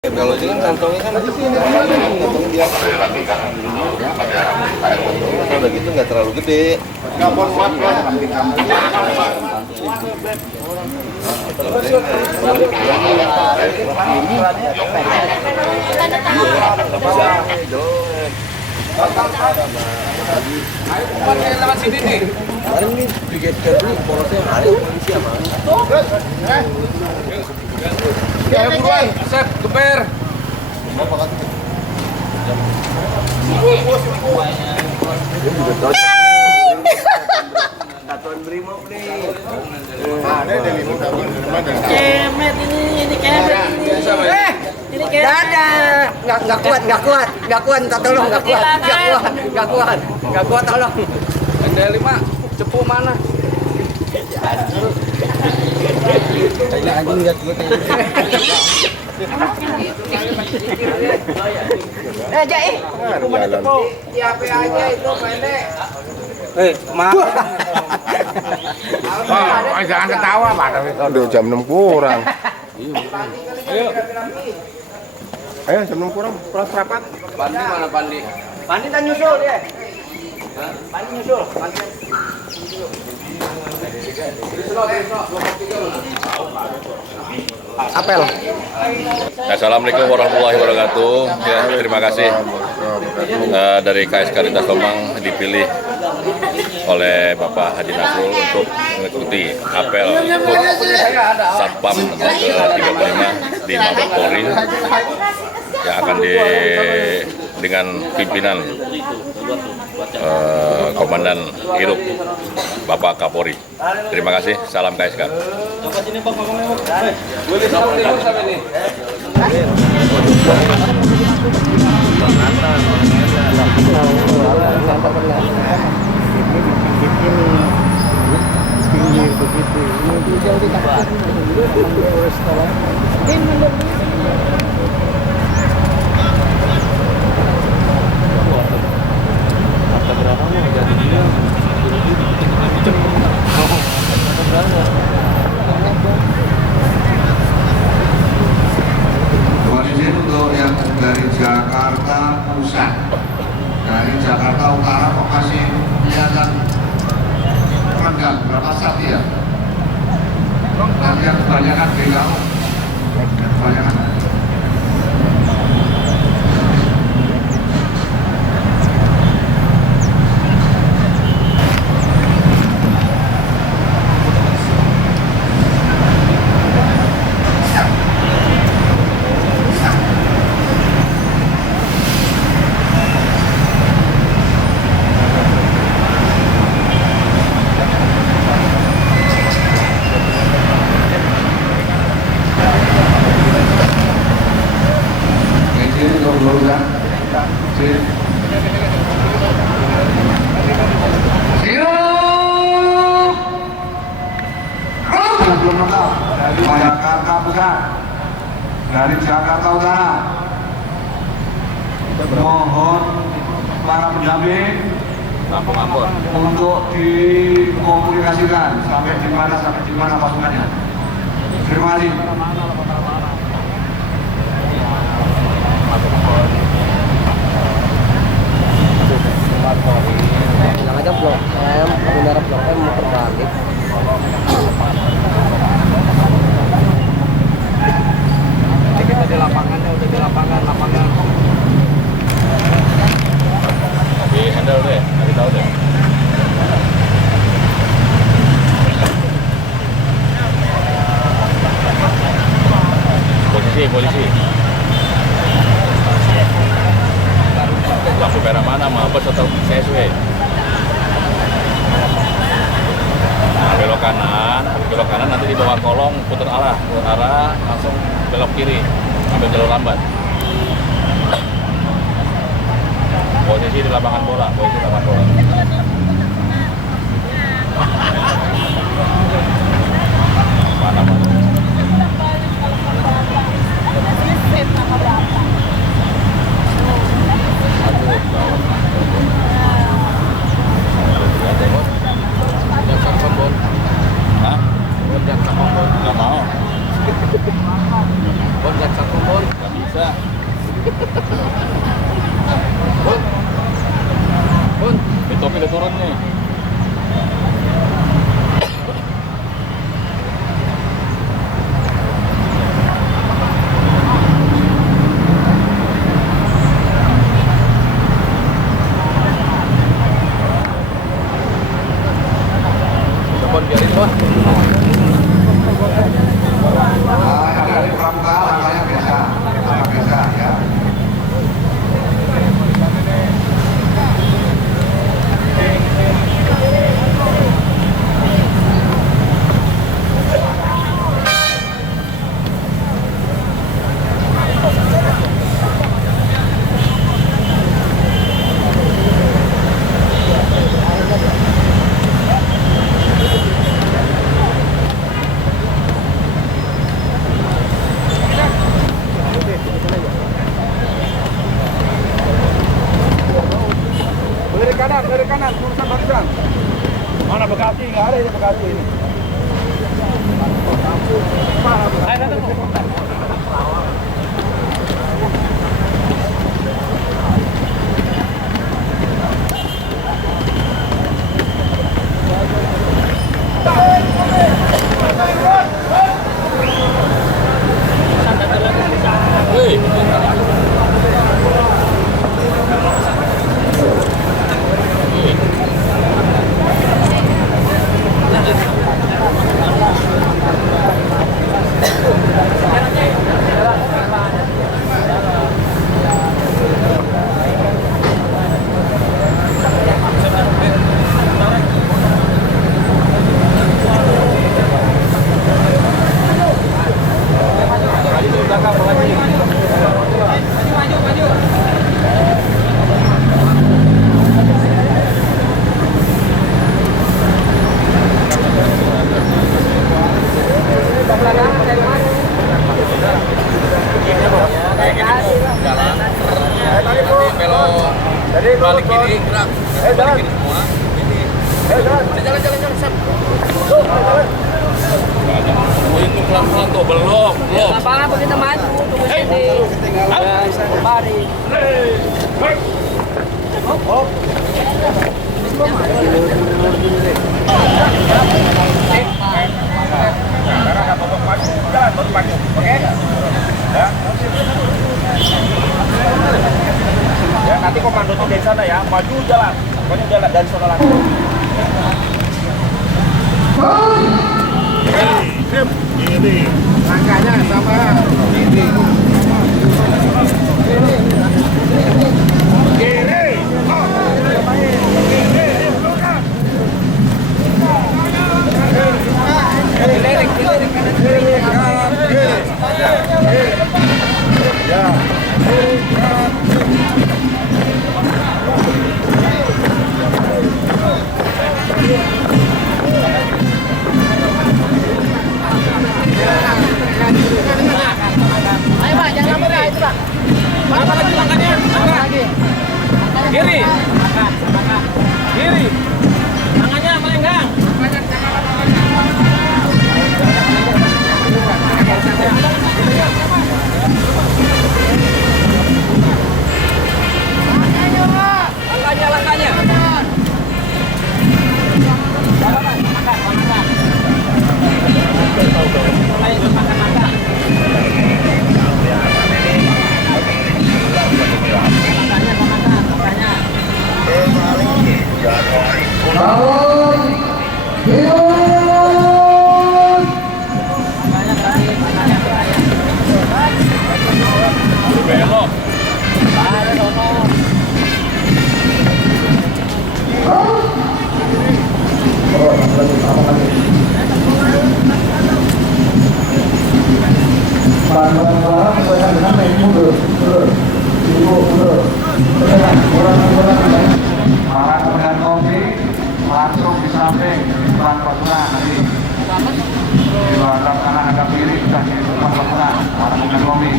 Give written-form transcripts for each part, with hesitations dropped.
Kalau ini kantongnya kan kantong biasa. Kalau udah gitu nggak terlalu gede. Lewat sini nih. Kemarin nih digeser dulu polosnya ada polisi sama. Ya buruan, Sep, geber. Satuan Brimob nih. Ada dari Kemet ini kemet ini. Ini kemet. Nggak kuat, tolong, nggak kuat, tolong. Ada 5, cepu mana? Anjing lihat gue Jai, rumah cepu. Siapa aja itu pendek. Maaf. Jangan ketawa, Pak. Aduh, jam 6 kurang. Ayo, jam 6 kurang. Rapat. Pandi mana Pandi? Pandi tak nyusul dia. Pandi nyusul. Apel. Assalamualaikum warahmatullahi wabarakatuh. Ya, terima kasih dari KS Karitas Tomang dipilih oleh Bapak Hadi Nasrul untuk mengikuti apel Satpam ke-35 di Mabes Polri yang akan dengan pimpinan Komandan Irup Bapak Kapolri. Terima kasih, salam KSK. Kondisi untuk yang dari Jakarta Pusat, dari Jakarta Utara kok masih kelihatan renggang, berapa saat ya? Nanti yang kebanyakan BKO, kebanyakan. Dari Jakarta Pusat, dari Jakarta Utara, mohon para pendamping untuk dikomunikasikan sampai di mana pasukannya. Terima kasih. Bilang aja Blok M, pengendara Blok M muter balik. Kita di lapangannya, udah di lapangan. Di handle deh, kasih tahu deh. Polisi. Lampu merah mana, Mabes atau CSW? Nah, belok kanan nanti di bawah kolong putar arah langsung belok kiri, ambil jalur lambat. Posisi di lapangan bola. Mana? Nggak mau. Bon, lihat satu bon. Nggak bisa. banget nih. Bon, biarin Bon. Dari pramuka langkahnya biasa, biasa ya. Dari kanan, urusan barusan. Mana Bekasi? Nggak ada ini Bekasi ini. Balik kiri, gerak. Balik kiri semua. Jalan. Itu pelan-pelan tuh, belum. Apa kita maju, tunggu sini. Mari. Ya, nanti komando tuh dari sana ya, maju jalan. Pokoknya jalan dari sana langsung. Ini. Langkahnya sama. Ini. Kiri. Ayo Pak, jangan lama Pak, itu Pak. Apa lagi langkahnya? Lagi. Kiri. Kiri. Tangannya melenggang. Langkahnya. Belok. Barang-barang sesuaikan dengan menu mundur. Barang kemudian kopi langsung di samping depan pasukan nanti. Di belakang kanan agak kiri sudah di depan pasukan. Barang kemudian kopi.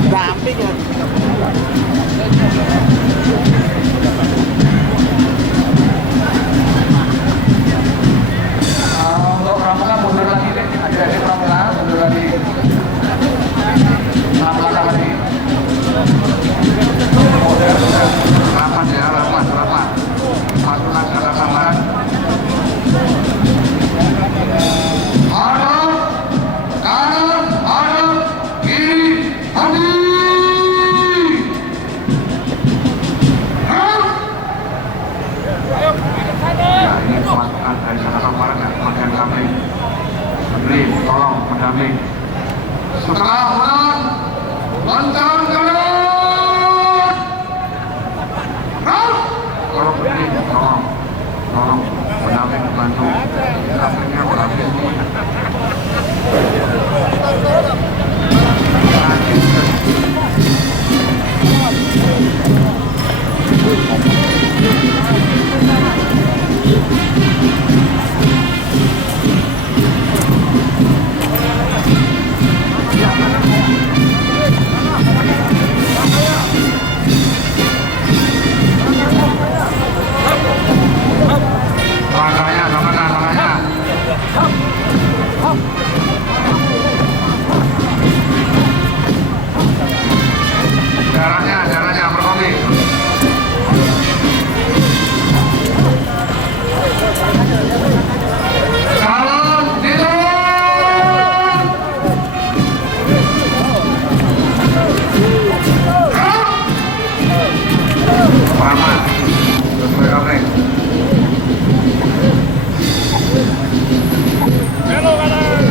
Pendamping ya. Untuk pramuka mundur lagi deh. Adik-adik pramuka mundur lagi. Nah, belakang lagi. Jaraknya berkopi. Calon tidur. Selamat. Terus berkopi. Belok kanan.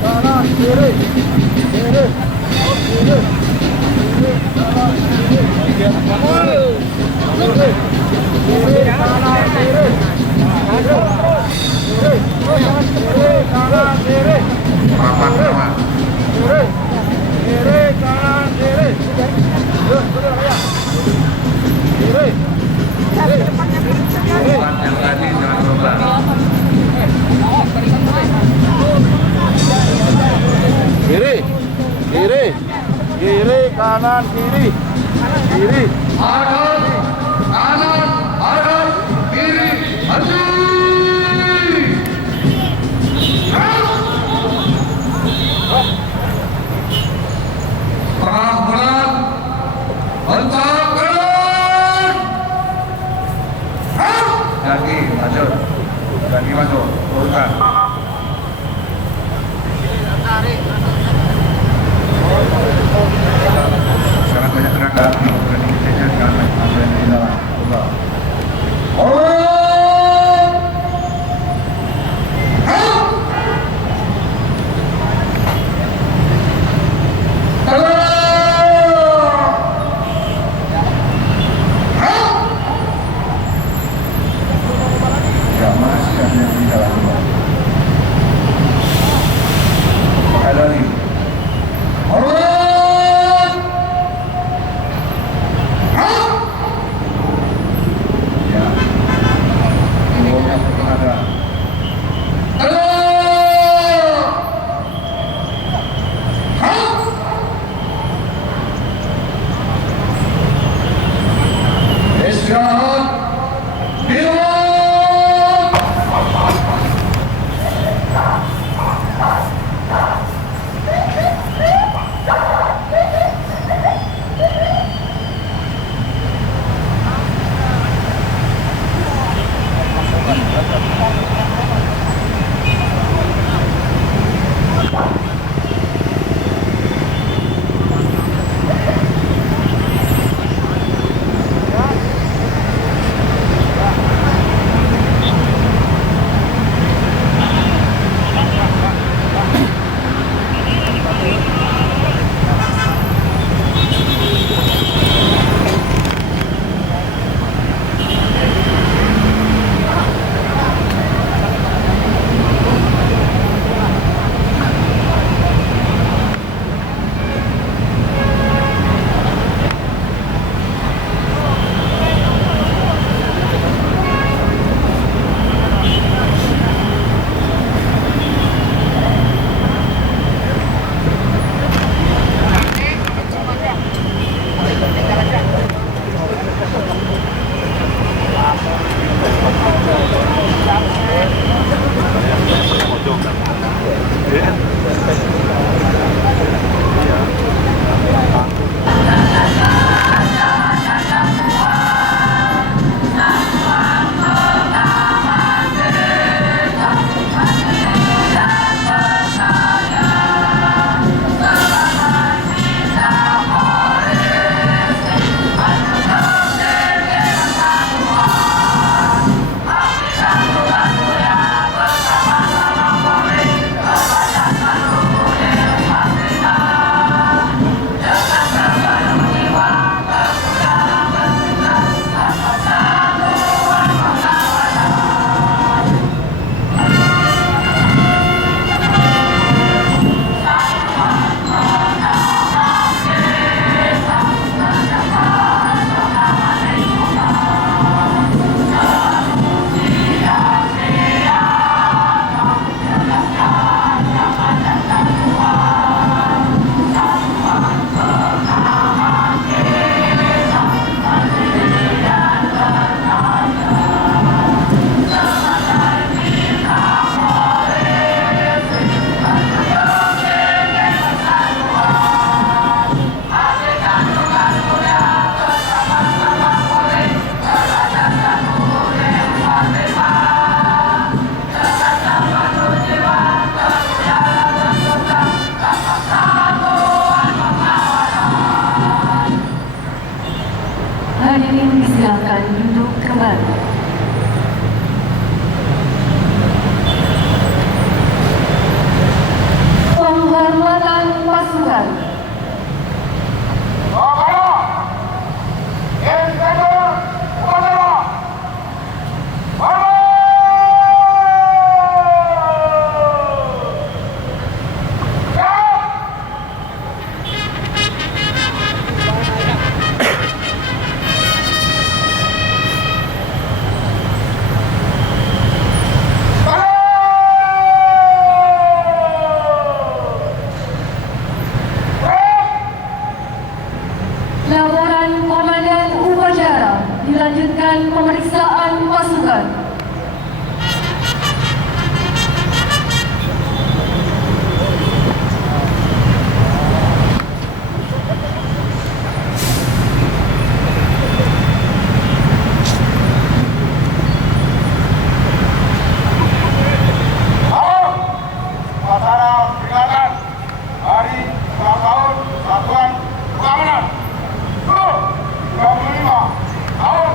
Kanan kiri. Kiri. Kiri. Kiri kanan kiri. Kiri kanan kiri. Selamat, selamat. Kiri. Kiri kanan kiri. Betul ya. Kiri. Bukan yang tadi jangan berubah. Kiri. Kiri. Kiri kanan kiri. Kiri. Kanan, kiri, maju. Pelan-pelan, kencang kanan. Kaki maju, turunkan. Sekarang banyak tenaga, berani kecilnya, jangan main di dalam. pasukan. Penghormatan pasukan. Laporan Komandan Upacara, dilanjutkan pemeriksaan pasukan. Upacara peringatan Hari Ulang Tahun Satuan Keamanan 25 tahun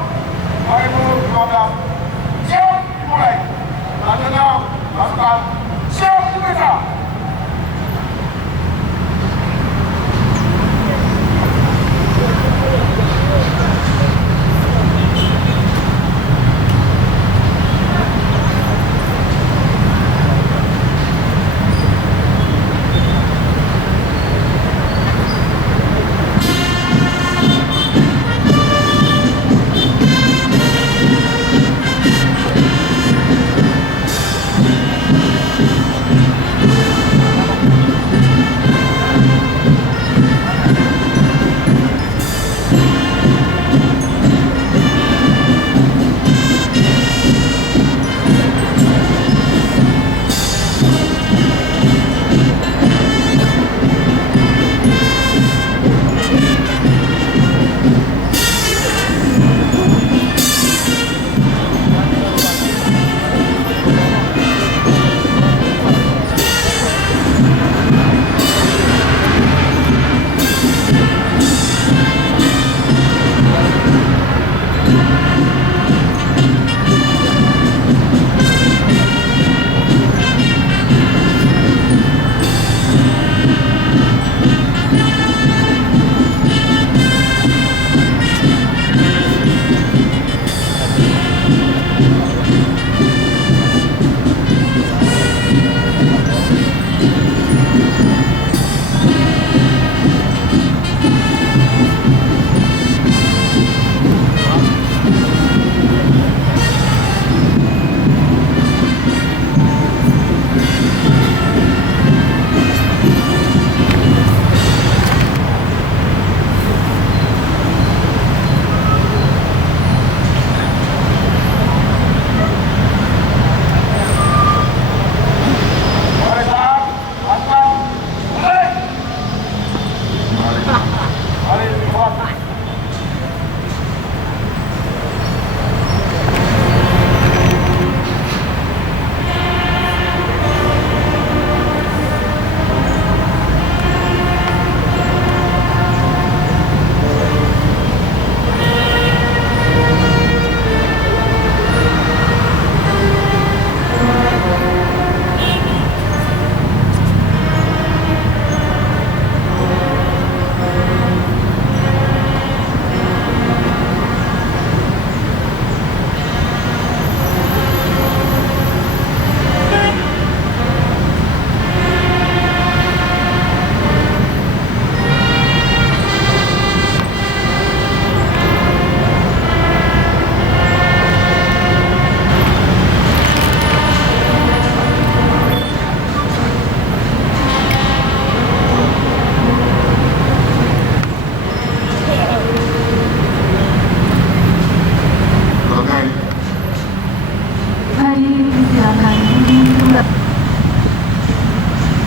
2015 siap dimulai. Selanjutnya pasukan siap diperiksa.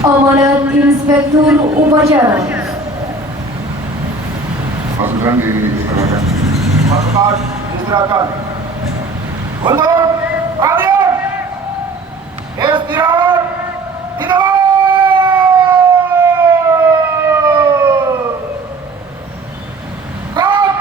Amanat Inspektur Upacara. Pasukan diserahkan. Pasukan diserahkan. Untuk perhatian, istirahat di tempat. Gerak.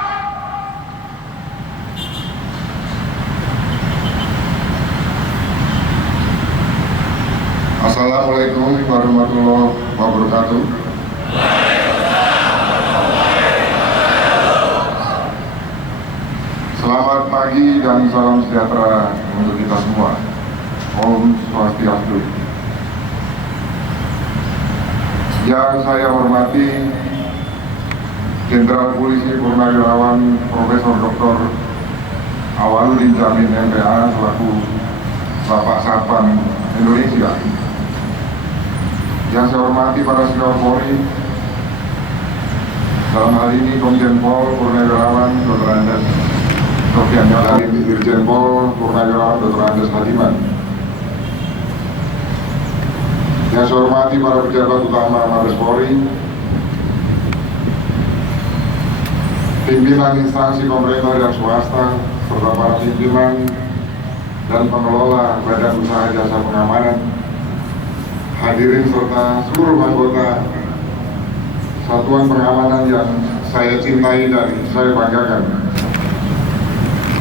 dan salam sejahtera untuk kita semua. Om Swastiastu. Yang saya hormati Jenderal Polisi Purnawirawan Profesor Dr. Awaludin Jamil MPA selaku Bapak Satpam Indonesia. Yang saya hormati para senior Polri, dalam hal ini Komjen Pol Purnawirawan Dr. Andes Sofian Jalil, Irjen Pol Purnawirawan Dr. Andes Hadiman. Yang saya hormati para pejabat utama Mabes Polri, pimpinan instansi pemerintah dan swasta, serta para pimpinan dan pengelola badan usaha jasa pengamanan, hadirin serta seluruh anggota satuan pengamanan yang saya cintai dan saya banggakan,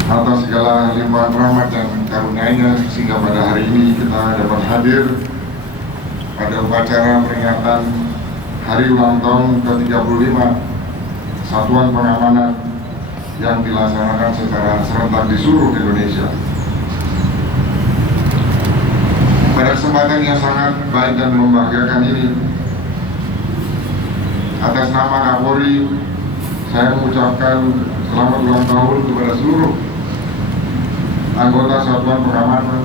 atas segala limpahan rahmat dan karunia-Nya sehingga pada hari ini kita dapat hadir pada upacara peringatan hari ulang tahun ke-35 Satuan Pengamanan yang dilaksanakan secara serentak di seluruh Indonesia. Pada kesempatan yang sangat baik dan membanggakan ini, atas nama Kapolri, saya mengucapkan selamat ulang tahun kepada seluruh anggota Satuan Pengamanan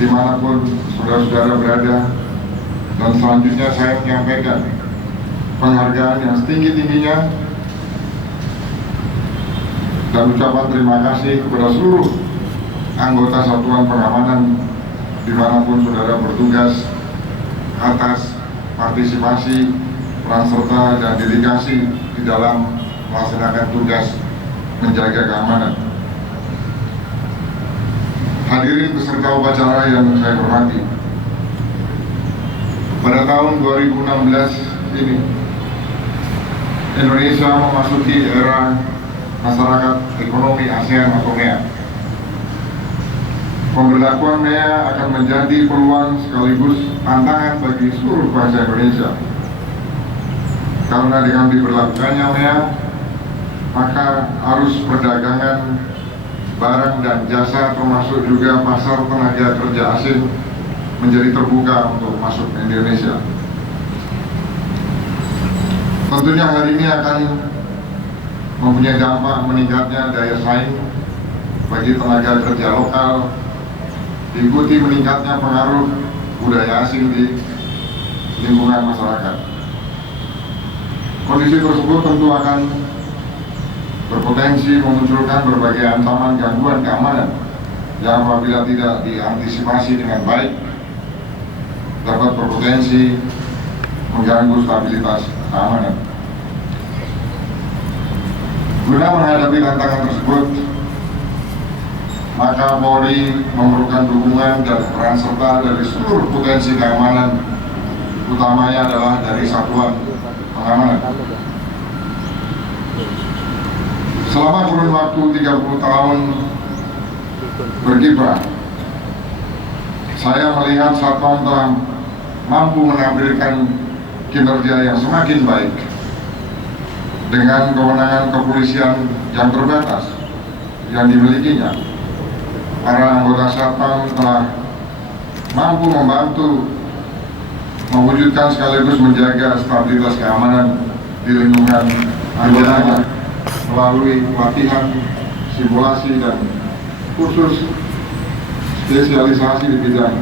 dimanapun saudara-saudara berada, dan selanjutnya saya menyampaikan penghargaan yang setinggi-tingginya dan ucapan terima kasih kepada seluruh anggota Satuan Pengamanan dimanapun saudara bertugas atas partisipasi, peran serta dan dedikasi di dalam melaksanakan tugas menjaga keamanan. Hadirin peserta upacara yang saya hormati, pada tahun 2016 ini Indonesia memasuki era masyarakat ekonomi ASEAN atau MEA. Pemberlakuan MEA akan menjadi peluang sekaligus tantangan bagi seluruh bangsa Indonesia. Karena dengan diberlakukannya MEA, maka arus perdagangan barang dan jasa termasuk juga pasar tenaga kerja asing menjadi terbuka untuk masuk ke Indonesia. Tentunya hari ini akan mempunyai dampak meningkatnya daya saing bagi tenaga kerja lokal, diikuti meningkatnya pengaruh budaya asing di lingkungan masyarakat. Kondisi tersebut tentu akan berpotensi memunculkan berbagai ancaman gangguan keamanan yang apabila tidak diantisipasi dengan baik dapat berpotensi mengganggu stabilitas keamanan. Guna menghadapi tantangan tersebut, maka Polri memerlukan dukungan dan peran serta dari seluruh potensi keamanan, utamanya adalah dari Satuan Pengamanan. Selama kurun waktu 30 tahun berkiprah, saya melihat Satpam telah mampu menampilkan kinerja yang semakin baik dengan kewenangan kepolisian yang terbatas yang dimilikinya. Para anggota Satpam telah mampu membantu mewujudkan sekaligus menjaga stabilitas keamanan di lingkungan anggotanya melalui pelatihan, simulasi, dan kursus spesialisasi di bidang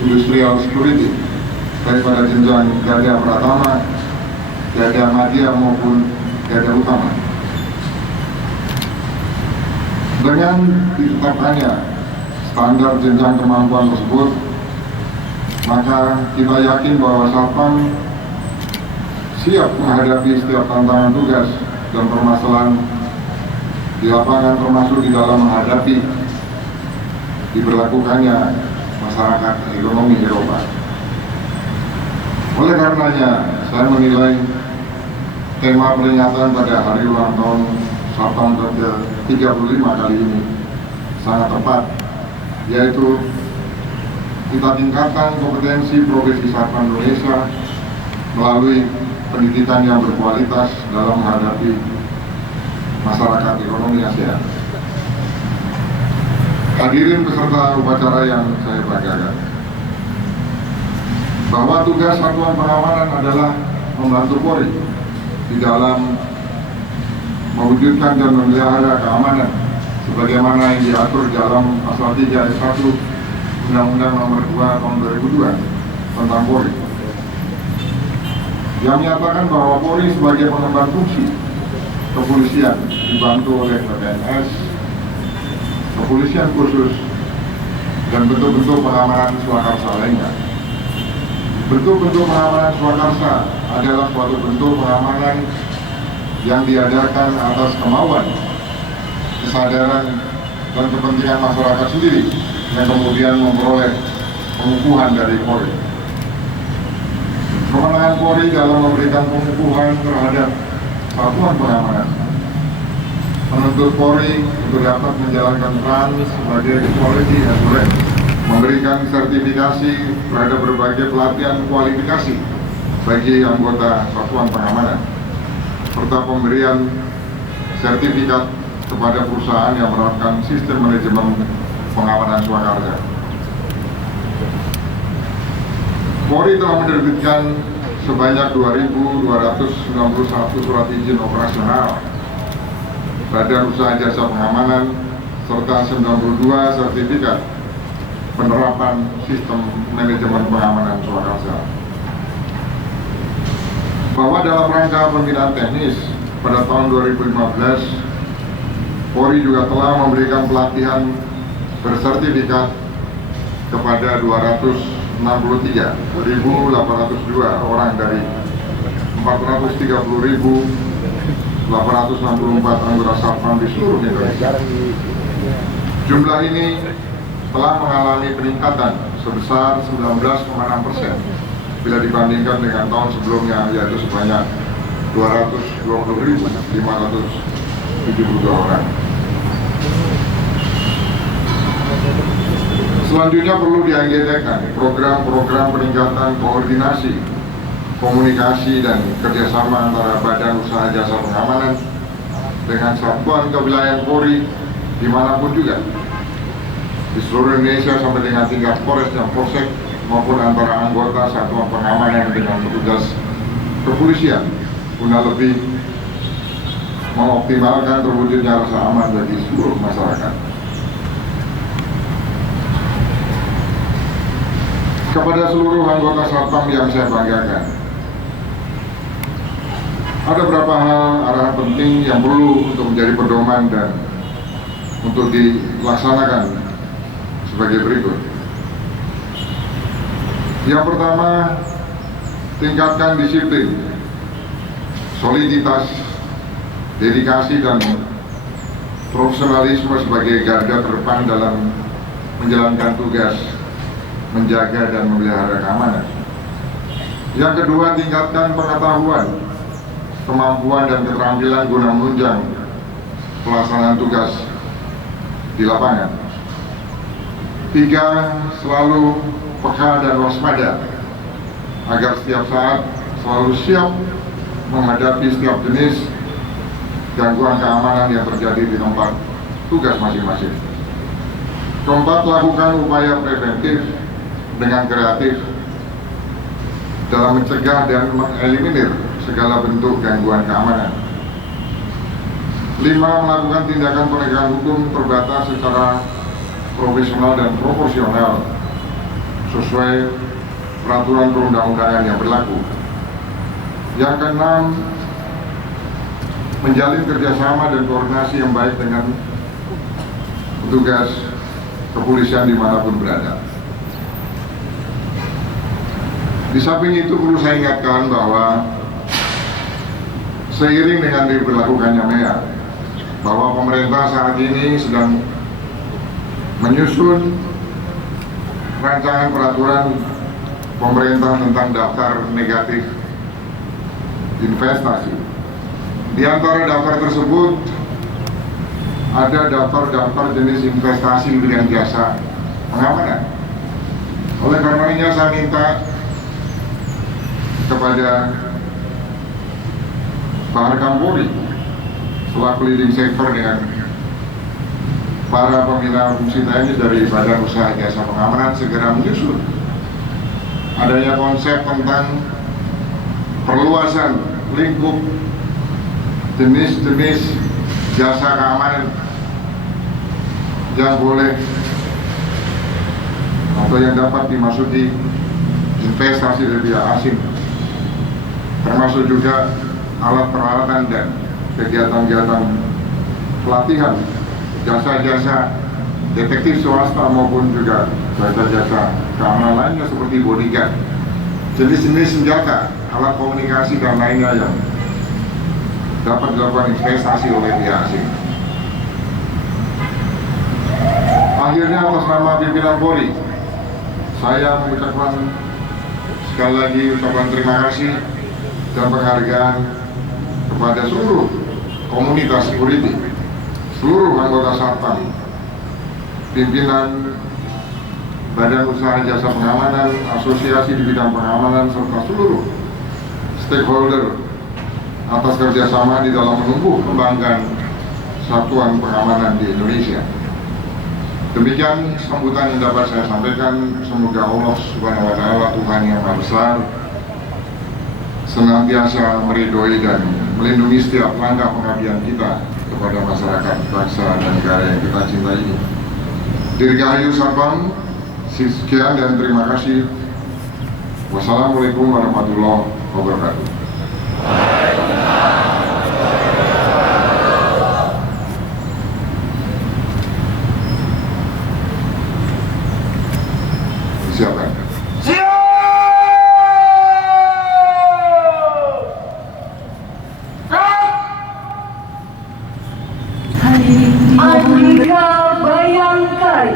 industrial security baik pada jenjang garda pratama, garda madya maupun garda utama. Dengan ditetapkannya standar jenjang kemampuan tersebut, maka kita yakin bahwa Satpam siap menghadapi setiap tantangan tugas dan permasalahan di lapangan, termasuk di dalam menghadapi diberlakukannya masyarakat ekonomi Eropa. Oleh karenanya, saya menilai tema peringatan pada hari ulang tahun Satpam ke-35 kali ini sangat tepat, yaitu kita tingkatkan kompetensi profesi Satpam Indonesia melalui pendidikan yang berkualitas dalam menghadapi masyarakat ekonomi ASEAN. Hadirin peserta upacara yang saya banggakan, bahwa tugas satuan pengamanan adalah membantu Polri di dalam mewujudkan dan memelihara keamanan sebagaimana yang diatur dalam pasal 3 ayat 1 Undang-Undang Nomor 2 Tahun 2002 tentang Polri, yang menyatakan bahwa Polri sebagai pengemban fungsi kepolisian dibantu oleh PNS, kepolisian khusus, dan bentuk-bentuk pengamanan swakarsa lainnya. Bentuk-bentuk pengamanan swakarsa adalah suatu bentuk pengamanan yang diadakan atas kemauan, kesadaran, dan kepentingan masyarakat sendiri yang kemudian memperoleh pengukuhan dari Polri. Kemenangan Polri dalam memberikan pengukuhan terhadap satuan pengamanan menuntut Polri untuk dapat menjalankan peran sebagai quality assurance, memberikan sertifikasi terhadap berbagai pelatihan kualifikasi bagi anggota satuan pengamanan, serta pemberian sertifikat kepada perusahaan yang menerapkan sistem manajemen pengamanan swakarsa. Polri telah menerbitkan sebanyak 2.291 surat izin operasional, badan usaha jasa pengamanan, serta 92 sertifikat penerapan sistem manajemen pengamanan swakarsa. Bahwa dalam rangka pembinaan teknis pada tahun 2015, Polri juga telah memberikan pelatihan bersertifikat kepada 263.802 orang dari 430.864 anggota Satpam di seluruh Indonesia. Jumlah ini telah mengalami peningkatan sebesar 19,6% bila dibandingkan dengan tahun sebelumnya, yaitu sebanyak 220.572 orang. Selanjutnya perlu diagendakan program-program peningkatan koordinasi, komunikasi, dan kerjasama antara badan usaha jasa pengamanan dengan satuan kewilayahan Polri dimanapun juga di seluruh Indonesia sampai dengan tingkat Polres dan Polsek, maupun antara anggota satuan pengamanan dengan petugas kepolisian guna lebih mengoptimalkan terwujudnya rasa aman bagi seluruh masyarakat. Kepada seluruh anggota Satpam yang saya banggakan, ada beberapa hal arahan penting yang perlu untuk menjadi pedoman dan untuk dilaksanakan sebagai berikut. Yang pertama, tingkatkan disiplin, soliditas, dedikasi, dan profesionalisme sebagai garda terdepan dalam menjalankan tugas menjaga dan memelihara keamanan. Yang kedua, tingkatkan pengetahuan, kemampuan, dan keterampilan guna menunjang pelaksanaan tugas di lapangan. Tiga, selalu peka dan waspada agar setiap saat selalu siap menghadapi setiap jenis gangguan keamanan yang terjadi di tempat tugas masing-masing. Keempat, lakukan upaya preventif dengan kreatif dalam mencegah dan mengeliminir segala bentuk gangguan keamanan. 5, melakukan tindakan penegakan hukum terbatas secara profesional dan proporsional sesuai peraturan perundang-undangan yang berlaku. Yang keenam, menjalin kerjasama dan koordinasi yang baik dengan petugas kepolisian dimanapun berada. Di samping itu perlu saya ingatkan bahwa seiring dengan diberlakukannya MEA, bahwa pemerintah saat ini sedang menyusun rancangan peraturan pemerintah tentang daftar negatif investasi. Di antara daftar tersebut ada daftar-daftar jenis investasi bidang jasa pengamanan. Oleh karenanya saya minta kepada Pak Rekan Polri selaku leading sector dengan para pembina fungsi TNI dari Badan Usaha Jasa Pengamanan segera menyusun adanya konsep tentang perluasan lingkup jenis-jenis jasa keamanan yang boleh atau yang dapat dimasuki investasi dari pihak asing, termasuk juga alat peralatan dan kegiatan-kegiatan pelatihan jasa-jasa detektif swasta maupun juga jasa-jasa keamanan lainnya seperti bodyguard, jenis-jenis senjata, alat komunikasi dan lainnya yang dapat dilakukan investasi oleh pihak asing. Akhirnya atas nama pimpinan Polri, saya mengucapkan sekali lagi ucapan terima kasih dan penghargaan kepada seluruh komunitas security, seluruh anggota Satpam, pimpinan Badan Usaha Jasa Pengamanan, asosiasi di bidang pengamanan, serta seluruh stakeholder atas kerjasama di dalam menumbuh kembangkan satuan pengamanan di Indonesia. Demikian sambutan yang dapat saya sampaikan. Semoga Allah Subhanahu wa Ta'ala, Tuhan yang Maha Besar, senantiasa meridhoi dan melindungi setiap langkah pengabdian kita kepada masyarakat, bangsa dan negara yang kita cintai ini. Dirgahayu Satpam, sekian dan terima kasih. Wassalamualaikum warahmatullahi wabarakatuh. Silakan. Andika Bayangkari.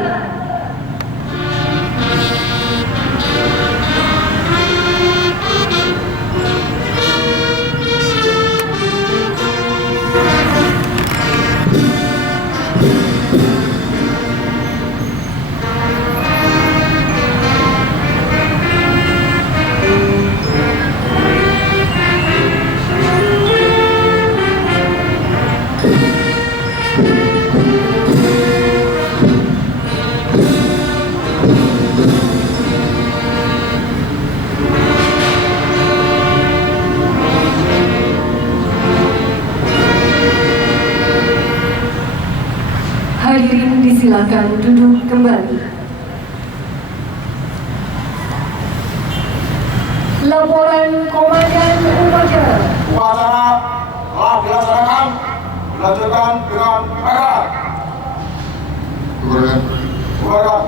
Hadirin disilakan duduk kembali. Laporan Komandan Upacara. Upacara telah dilaksanakan, dilanjutkan dengan pembakaran. Pembakaran.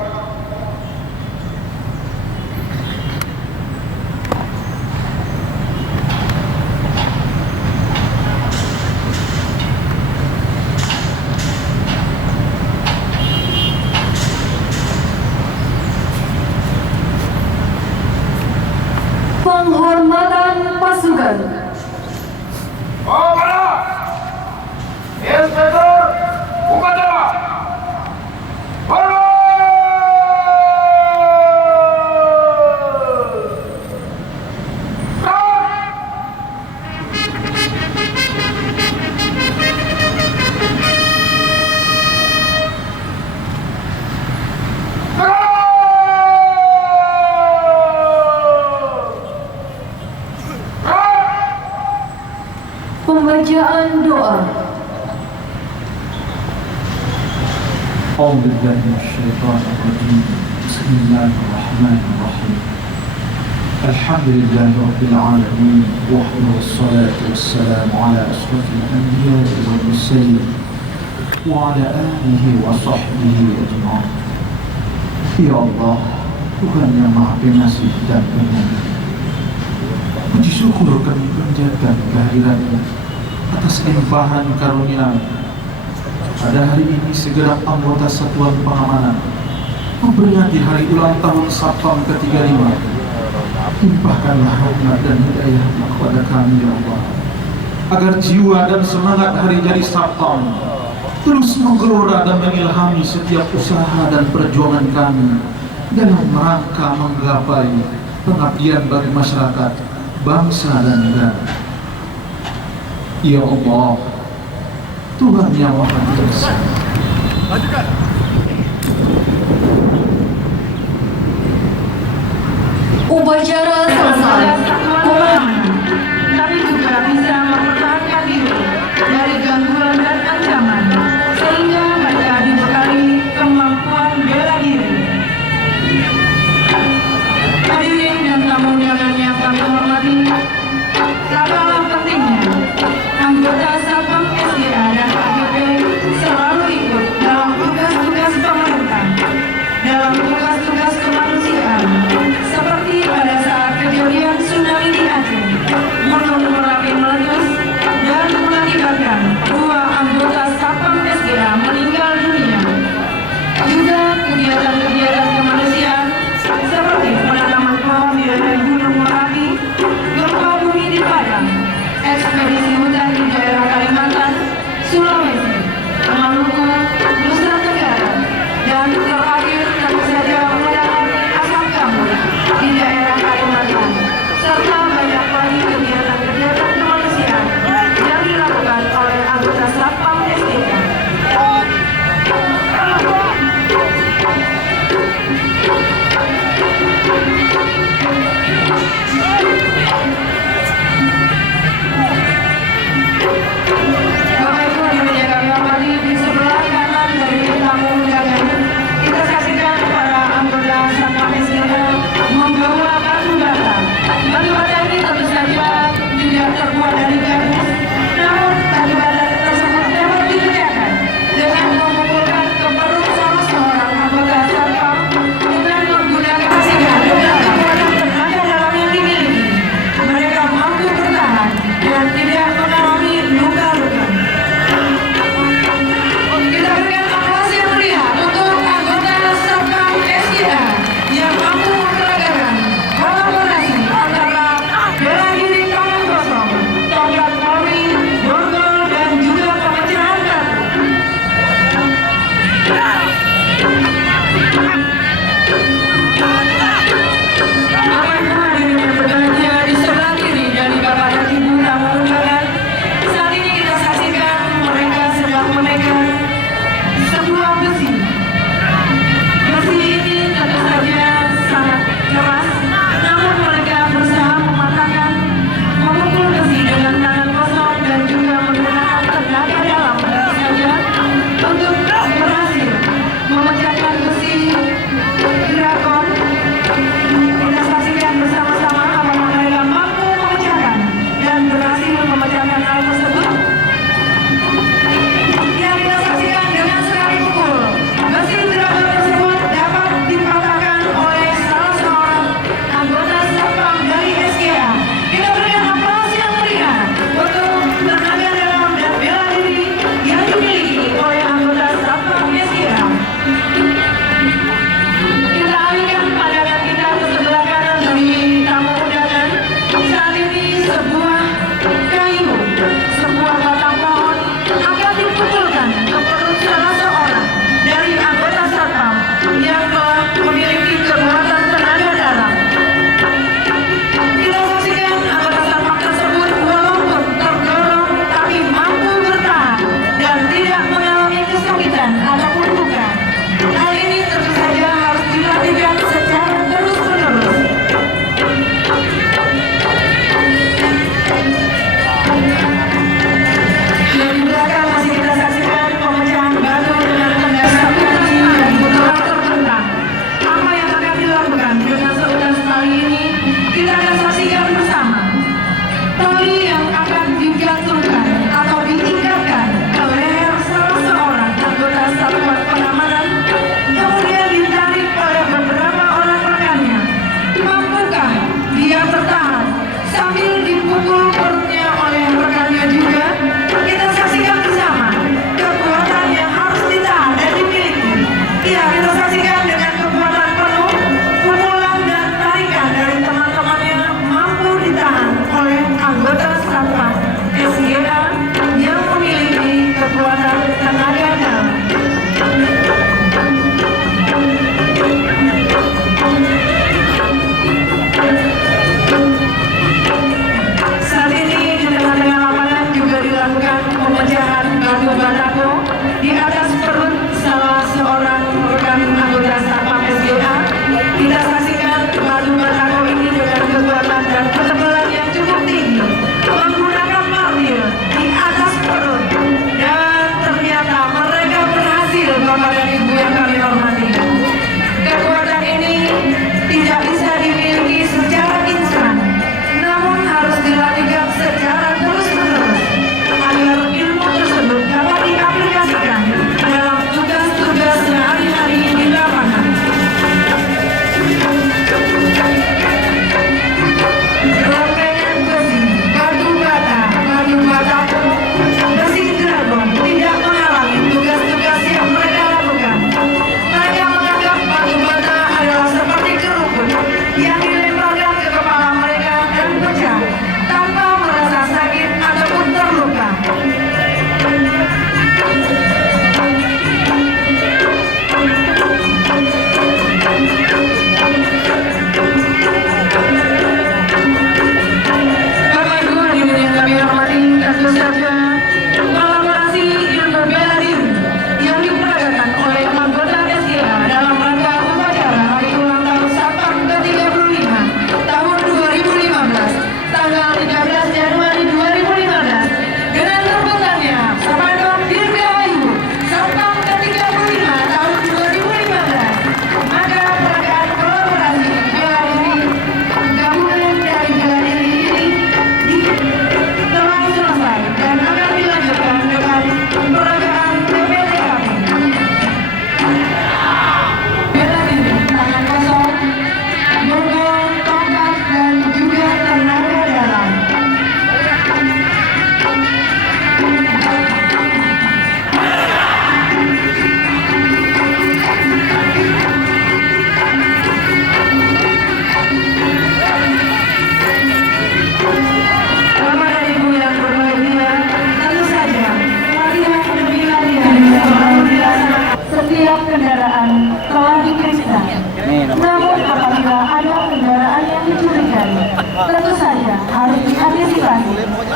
Penghormatan pasukan. Kepada Inspektur Upacara. Pembacaan doa. أعوذ بالله من الشيطان الرجيم بسم الله الرحمن الرحيم الحمد لله رب العالمين وحده والصلاة والسلام على أشرف الأنبياء والمرسلين وعلى آله وصحبه أجمعين. Ya Allah, Tuhan yang Maha Pengasih dan Penyayang, puji syukur kami panjatkan kehadiran-Mu atas limpahan karunia. Pada hari ini segera anggota Satuan Pengamanan memperingati hari ulang tahun Satpam ke-35. Limpahkanlah rahmat dan hidayah-Mu kepada kami, ya Allah, agar jiwa dan semangat hari jadi Satpam terus menggelora dan mengilhami setiap usaha dan perjuangan kami dalam rangka menggapai pengabdian bagi masyarakat, bangsa dan negara. Ya Allah, Tuhan yang Maha Kuasa, Lanjutkan. Upacara selesai. Tapi juga bisa mempertahankan diri dari gangguan dan ancaman, sehingga mereka dibekali kemampuan bela diri. Hadirin dan tamu undangan yang kami hormati, tak kalah pentingnya, anggota Satpam SDA dan KPP selalu ikut dalam tugas-tugas pemerintah, dalam tugas-tugas kemanusiaan, seperti pada saat kejadian tsunami di Aceh, Gunung Merapi meletus dan mengakibatkan 2 anggota Satpam SDA meninggal dunia. Juga kegiatan-kegiatan kemanusiaan seperti penanaman pohon di lereng Gunung Merapi, gempa bumi di Padang, ekspedisi hutan di daerah Kalimantan, Sulawesi, Maluku, Nusa Tenggara, dan terakhir tentu saja penanganan asap gambut di daerah Kalimantan, serta banyak lagi kegiatan-kegiatan kemanusiaan yang dilakukan oleh anggota Satpam SDA. Bapak Ibu hadirin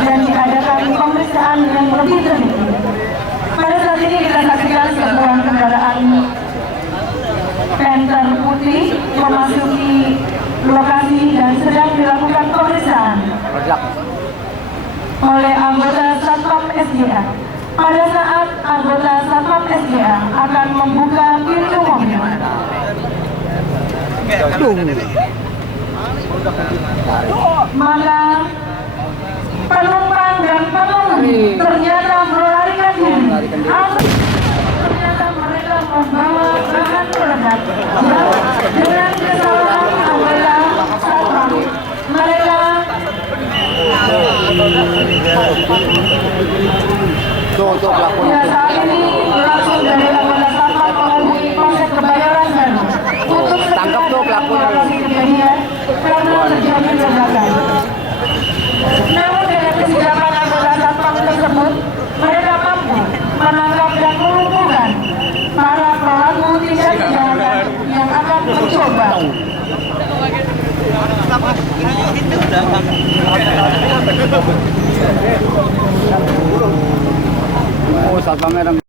dan diadakan pemeriksaan yang lebih teliti. Pada saat ini kita saksikan sebuah kendaraan Panther putih memasuki lokasi dan sedang dilakukan pemeriksaan oleh anggota Satpam SDA. Pada saat anggota Satpam SDA akan membuka pintu mobil, maka penumpang dan pengemudi ternyata melarikan diri. Ternyata mereka membawa bahan peledak dengan kesalahan anggota Satpam. Mereka ya, saat ini langsung dari anggota Satpam menghubungi Polsek Kebayoran Baru untuk tangkap tuh pelakunya kejadian karena terjadi ledakan. Namun dengan kesigapan anggota Satpam tersebut, mereka mampu menangkap dan melumpuhkan para pelaku tindak pidana yang akan mencoba Oh, satpamnya